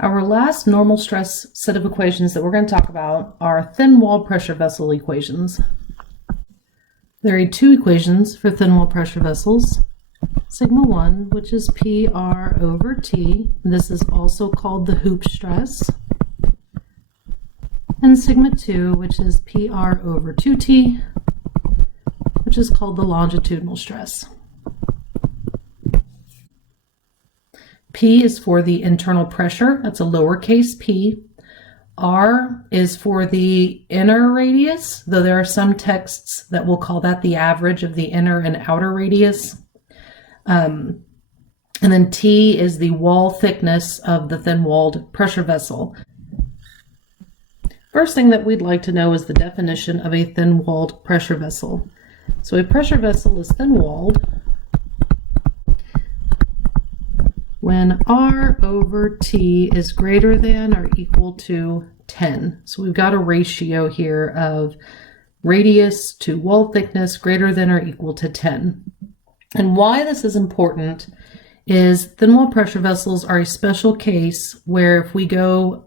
Our last normal stress set of equations that we're going to talk about are thin wall pressure vessel equations. There are two equations for thin wall pressure vessels. Sigma 1, which is PR over T, this is also called the hoop stress. And sigma 2, which is PR over 2T, which is called the longitudinal stress. P is for the internal pressure, that's a lowercase p. R is for the inner radius, though there are some texts that will call that the average of the inner and outer radius. And then T is the wall thickness of the thin-walled pressure vessel. First thing that we'd like to know is the definition of a thin-walled pressure vessel. So a pressure vessel is thin-walled when R over T is greater than or equal to 10. So we've got a ratio here of radius to wall thickness greater than or equal to 10. And why this is important is thin wall pressure vessels are a special case where if we go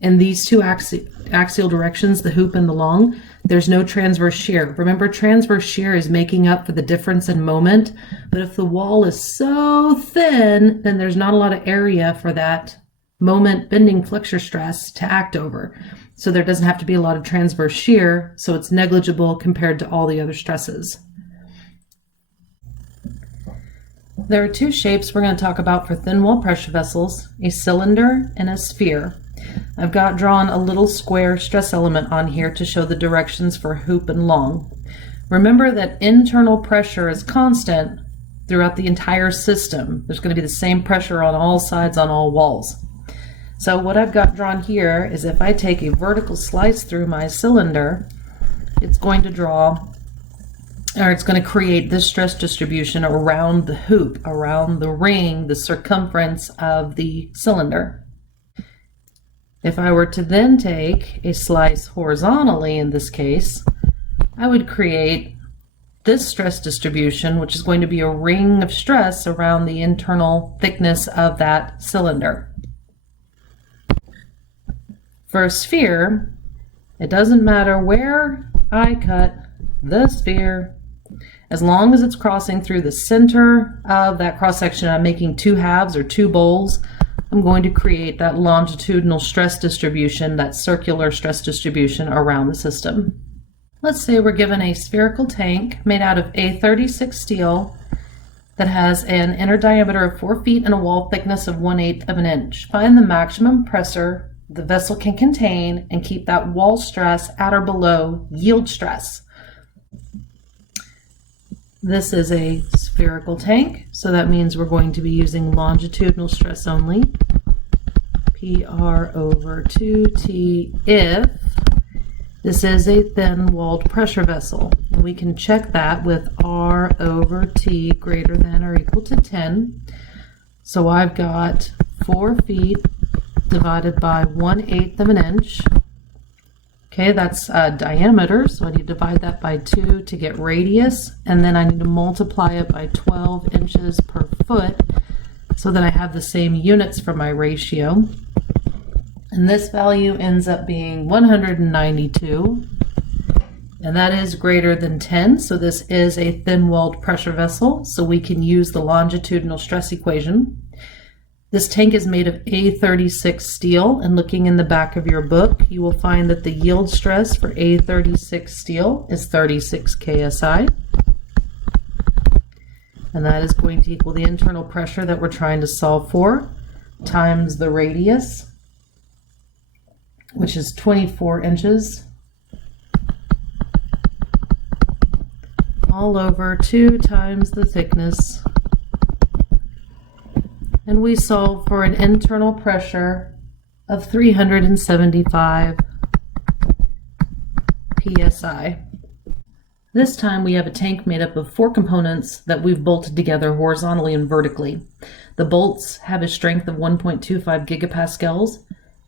in these two axial directions, the hoop and the long, there's no transverse shear. Remember, transverse shear is making up for the difference in moment, but if the wall is so thin, then there's not a lot of area for that moment bending flexure stress to act over. So there doesn't have to be a lot of transverse shear, so it's negligible compared to all the other stresses. There are two shapes we're going to talk about for thin wall pressure vessels, a cylinder and a sphere. I've got drawn a little square stress element on here to show the directions for hoop and long. Remember that internal pressure is constant throughout the entire system. There's going to be the same pressure on all sides on all walls. So what I've got drawn here is if I take a vertical slice through my cylinder, it's going to create this stress distribution around the hoop, around the ring, the circumference of the cylinder. If I were to then take a slice horizontally in this case, I would create this stress distribution, which is going to be a ring of stress around the internal thickness of that cylinder. For a sphere, it doesn't matter where I cut the sphere, as long as it's crossing through the center of that cross-section. I'm making two halves or two bowls. I'm going to create that longitudinal stress distribution, that circular stress distribution around the system. Let's say we're given a spherical tank made out of A36 steel that has an inner diameter of 4 feet and a wall thickness of 1/8 of an inch. Find the maximum pressure the vessel can contain and keep that wall stress at or below yield stress. This is a spherical tank, so that means we're going to be using longitudinal stress only, PR over 2T, if this is a thin-walled pressure vessel. And we can check that with R over T greater than or equal to 10. So I've got 4 feet divided by 1/8 of an inch. Okay, that's diameter, so I need to divide that by 2 to get radius, and then I need to multiply it by 12 inches per foot so that I have the same units for my ratio. And this value ends up being 192, and that is greater than 10, so this is a thin-walled pressure vessel, so we can use the longitudinal stress equation. This tank is made of A36 steel, and looking in the back of your book, you will find that the yield stress for A36 steel is 36 KSI. And that is going to equal the internal pressure that we're trying to solve for, times the radius, which is 24 inches, all over 2 times the thickness. And we solve for an internal pressure of 375 psi. This time we have a tank made up of 4 components that we've bolted together horizontally and vertically. The bolts have a strength of 1.25 gigapascals,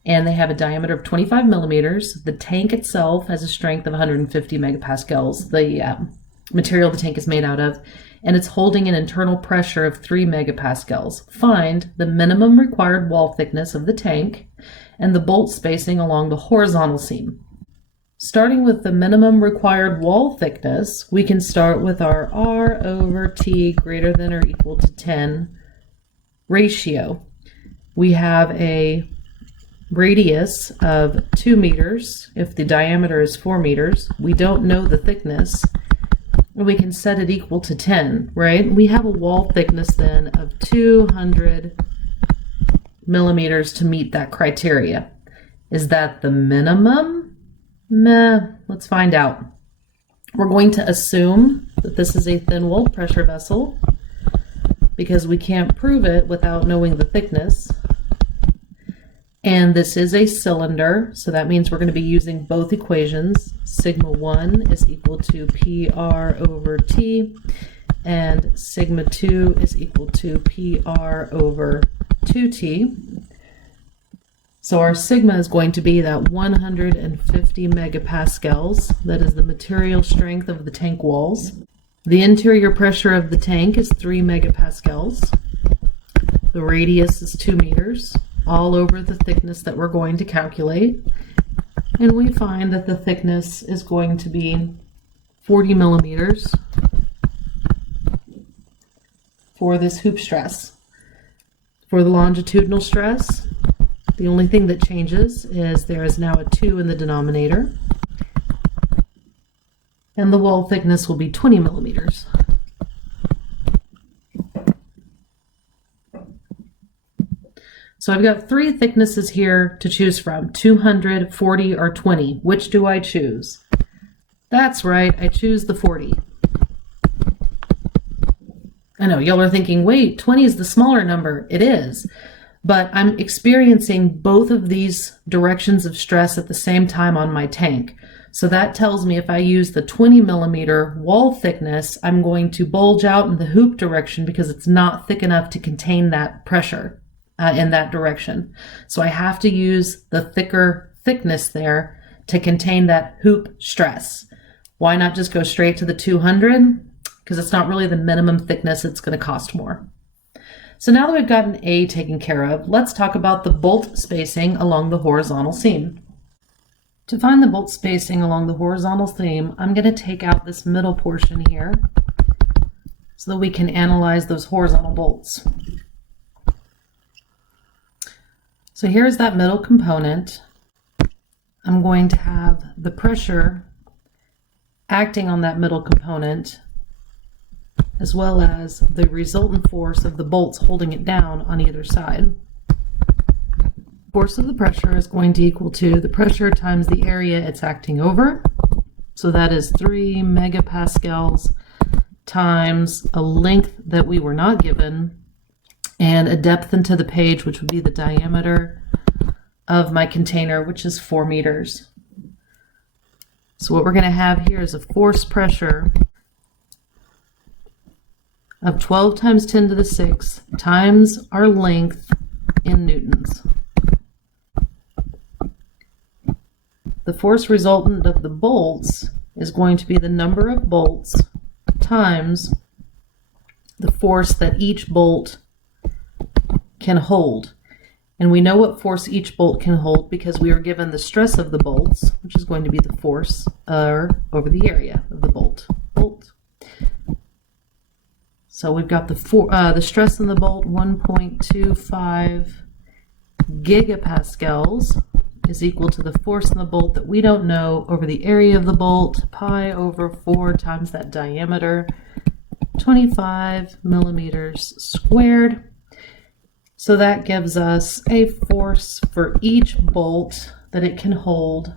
and they have a diameter of 25 millimeters. The tank itself has a strength of 150 megapascals, the material the tank is made out of, and it's holding an internal pressure of 3 megapascals. Find the minimum required wall thickness of the tank and the bolt spacing along the horizontal seam. Starting with the minimum required wall thickness, we can start with our R over T greater than or equal to 10 ratio. We have a radius of 2 meters if the diameter is 4 meters. We don't know the thickness. We can set it equal to 10, right? We have a wall thickness then of 200 millimeters to meet that criteria. Is that the minimum? Meh, let's find out. We're going to assume that this is a thin-walled pressure vessel because we can't prove it without knowing the thickness. And this is a cylinder, so that means we're going to be using both equations. Sigma 1 is equal to PR over T, and sigma 2 is equal to PR over 2T. So our sigma is going to be that 150 megapascals. That is the material strength of the tank walls. The interior pressure of the tank is 3 megapascals. The radius is 2 meters, all over the thickness that we're going to calculate. And we find that the thickness is going to be 40 millimeters for this hoop stress. For the longitudinal stress, the only thing that changes is there is now a 2 in the denominator, and the wall thickness will be 20 millimeters. So I've got 3 thicknesses here to choose from, 200, 40, or 20. Which do I choose? That's right, I choose the 40. I know, y'all are thinking, wait, 20 is the smaller number. It is. But I'm experiencing both of these directions of stress at the same time on my tank. So that tells me if I use the 20 millimeter wall thickness, I'm going to bulge out in the hoop direction because it's not thick enough to contain that pressure in that direction. So I have to use the thicker thickness there to contain that hoop stress. Why not just go straight to the 200? Because it's not really the minimum thickness, it's going to cost more. So now that we've got an A taken care of, let's talk about the bolt spacing along the horizontal seam. To find the bolt spacing along the horizontal seam, I'm going to take out this middle portion here so that we can analyze those horizontal bolts. So here's that middle component. I'm going to have the pressure acting on that middle component as well as the resultant force of the bolts holding it down on either side. Force of the pressure is going to equal to the pressure times the area it's acting over. So that is 3 megapascals times a length that we were not given and a depth into the page, which would be the diameter of my container, which is 4 meters. So what we're going to have here is a force pressure of 12 times 10 to the 6 times our length in newtons. The force resultant of the bolts is going to be the number of bolts times the force that each bolt can hold. And we know what force each bolt can hold because we are given the stress of the bolts, which is going to be the force over the area of the bolt. So we've got the stress in the bolt, 1.25 gigapascals is equal to the force in the bolt that we don't know over the area of the bolt, pi over 4 times that diameter, 25 millimeters squared. So that gives us a force for each bolt that it can hold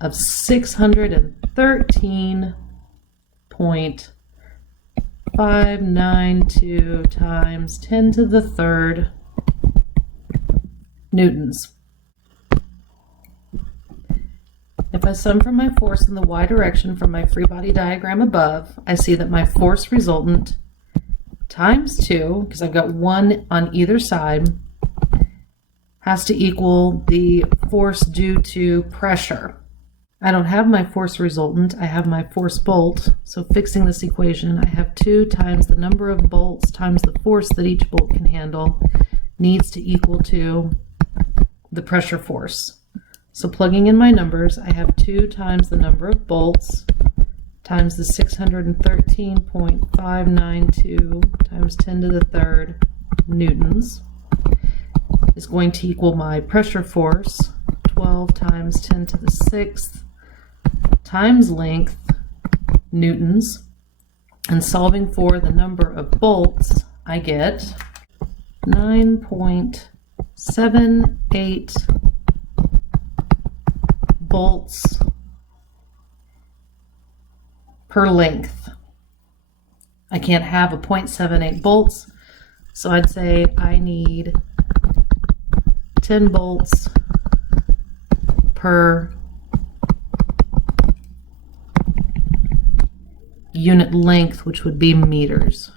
of 613.592 times 10 to the third newtons. If I sum from my force in the y direction from my free body diagram above, I see that my force resultant times 2, because I've got 1 on either side, has to equal the force due to pressure. I don't have my force resultant, I have my force bolt. So fixing this equation, I have 2 times the number of bolts times the force that each bolt can handle needs to equal to the pressure force. So plugging in my numbers, I have 2 times the number of bolts times the 613.592 times 10 to the third newtons is going to equal my pressure force, 12 times 10 to the 6th times length newtons. And solving for the number of bolts, I get 9.78 bolts per length. I can't have a 0.78 bolts, so I'd say I need 10 bolts per unit length, which would be meters.